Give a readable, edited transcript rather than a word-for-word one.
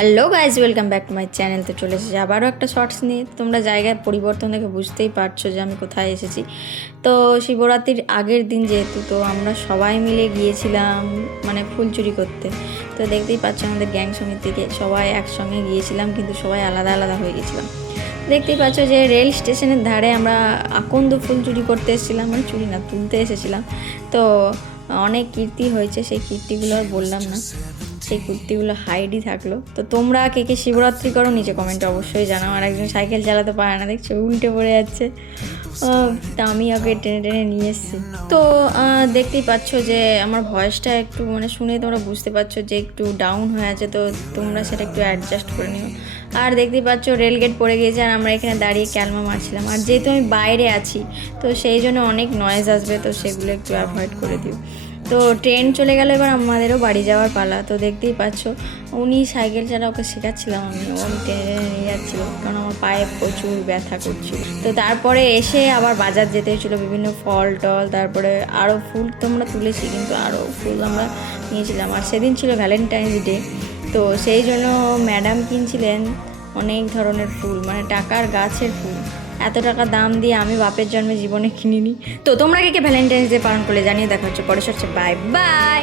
Hello guys, welcome back to my channel. তো চলে এসেছি আবারও একটা শর্টস নিয়ে। তোমরা জায়গায় পরিবর্তন দেখে বুঝতেই পারছো যে আমি কোথায় এসেছি। তো শিবরাত্রির আগের দিন যেহেতু, তো আমরা সবাই মিলে গিয়েছিলাম মানে ফুল চুরি করতে। তো দেখতেই পাচ্ছ আমাদের গ্যাং সমিতি থেকে সবাই একসঙ্গে গিয়েছিলাম, কিন্তু সবাই আলাদা আলাদা হয়ে গেছিলাম। দেখতেই পাচ্ছ যে রেল স্টেশনের ধারে আমরা আকন্দ ফুল চুরি করতে এসেছিলাম, মানে চুরি না, তুলতে এসেছিলাম। তো অনেক কীর্তি হয়েছে, সেই কীর্তিগুলো আর বললাম না, সেই কুর্তিগুলো হাইডই থাকলো। তো তোমরা কে কে শিবরাত্রি করো নিচে কমেন্টে অবশ্যই জানাও। আর একজন সাইকেল চালাতে পারে না, দেখছো উল্টে পড়ে যাচ্ছে। তা আমি ওকে টেনে টেনে নিয়ে এসেছি। তো দেখতেই পাচ্ছ যে আমার ভয়েসটা একটু মানে শুনে তোমরা বুঝতে পারছো যে একটু ডাউন হয়ে আছে, তো তোমরা সেটা একটু অ্যাডজাস্ট করে নিও। আর দেখতেই পাচ্ছ রেলগেট পড়ে গিয়েছে, আর আমরা এখানে দাঁড়িয়ে ক্যালমা মারছিলাম। আর যেহেতু আমি বাইরে আছি, তো সেই জন্য অনেক নয়েজ আসবে, তো সেগুলো একটু অ্যাভয়েড করে দিও। তো ট্রেন চলে গেল, এবার আমাদেরও বাড়ি যাওয়ার পালা। তো দেখতেই পাচ্ছ উনি সাইকেল চালা, ওকে শেখাচ্ছিলাম আমি, ও আমি টেনে টেনে নিয়ে যাচ্ছিলো, কারণ আমার পায়ে প্রচুর ব্যথা করছিল। তো তারপরে এসে আবার বাজার যেতে হয়েছিলো, বিভিন্ন ফল টল, তারপরে আরও ফুল তোমরা তুলেছি, কিন্তু আরও ফুল আমরা নিয়েছিলাম। আর সেদিন ছিল ভ্যালেন্টাইন্স ডে, তো সেই জন্য ম্যাডাম কিনছিলেন অনেক ধরনের ফুল, মানে টাকার গাছের ফুল। এত টাকা দাম দিয়ে আমি বাপের জন্মে জীবনে কিনিনি। তো তোমরা কে কে ভ্যালেন্টাইন্স ডে পালন করলে জানিয়ে, দেখা হচ্ছে পরে। Bye bye.